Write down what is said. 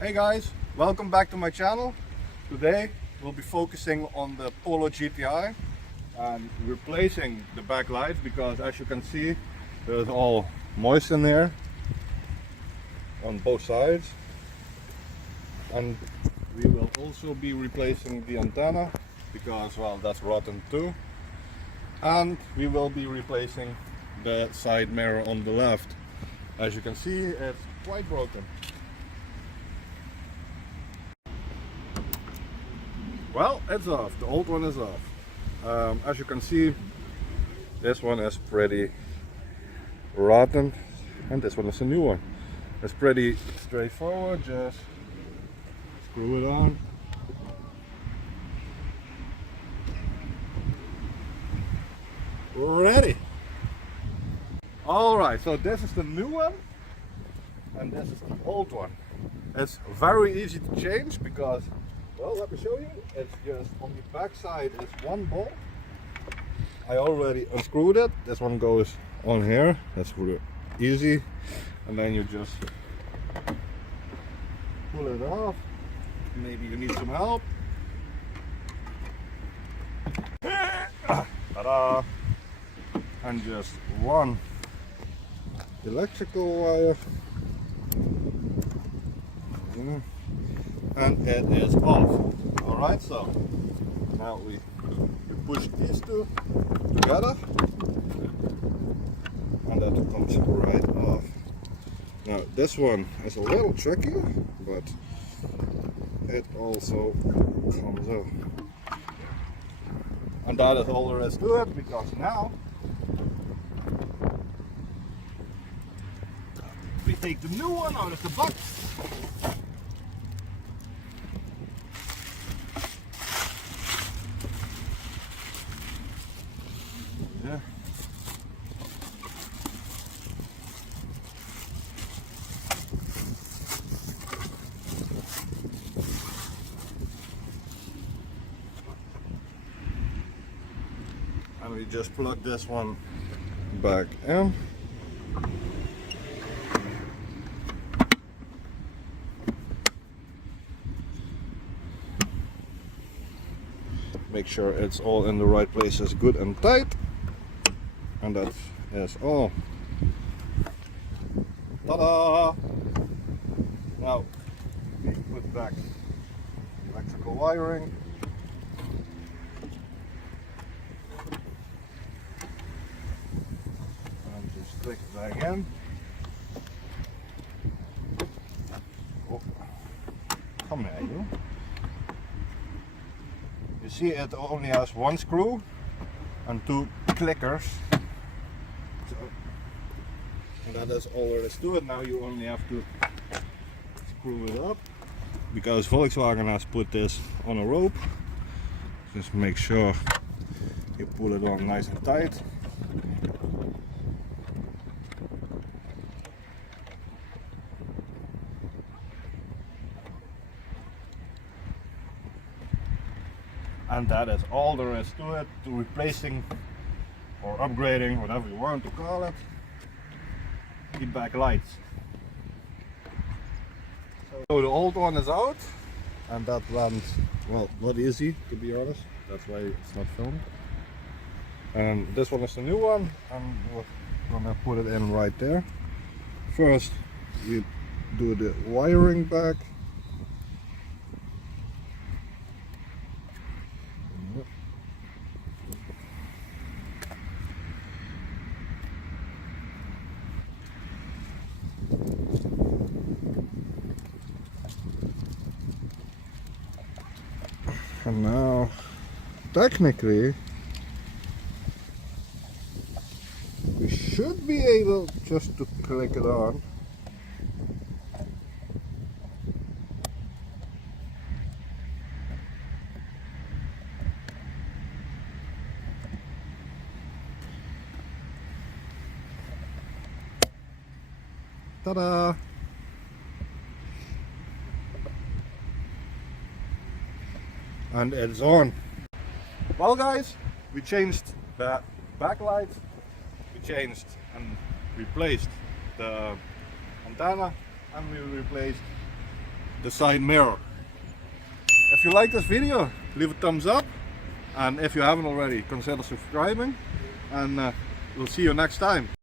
Hey guys, welcome back to my channel. Today we'll be focusing on the Polo GTI and replacing the backlights because, as you can see, there's all moist in there on both sides, and we will also be replacing the antenna because, well, that's rotten too, and we will be replacing the side mirror on the left. As you can see, it's quite broken. Well, it's off. The old one is off. As you can see, this one is pretty rotten, and this one is a new one. It's pretty straightforward. Just screw it on. Ready. All right. So this is the new one, and this is the old one. It's very easy to change because, well, let me show you. It's just on the back side is one bolt. I already unscrewed it. This one goes on here. That's really easy. And then you just pull it off. Maybe you need some help. Ta-da! And just one electrical wire. And it is off. Alright, so now we push these two together and that comes right off. Now this one is a little tricky, but it also comes out. And that is all there is to it, because now we take the new one out of the box. And we just plug this one back in. Make sure it's all in the right places, good and tight. And that is all. Ta-da! Now we put back electrical wiring. And just stick it back in. Oh, come here, you. You see, it only has one screw and two clickers. So, and that is all there is to it. Now you only have to screw it up, because Volkswagen has put this on a rope. Just make sure you pull it on nice and tight. And that is all there is to it, to replacing or upgrading, whatever you want to call it, the back lights. So the old one is out, and that went, well, not easy, to be honest. That's why it's not filmed. And this one is the new one, and we're gonna put it in right there. First, you do the wiring back. And now, technically, we should be able just to click it on. Ta-da! And it's on. Well guys, we changed the backlight, we changed and replaced the antenna, and we replaced the side mirror. If you like this video, leave a thumbs up, and if you haven't already, consider subscribing, and we'll see you next time.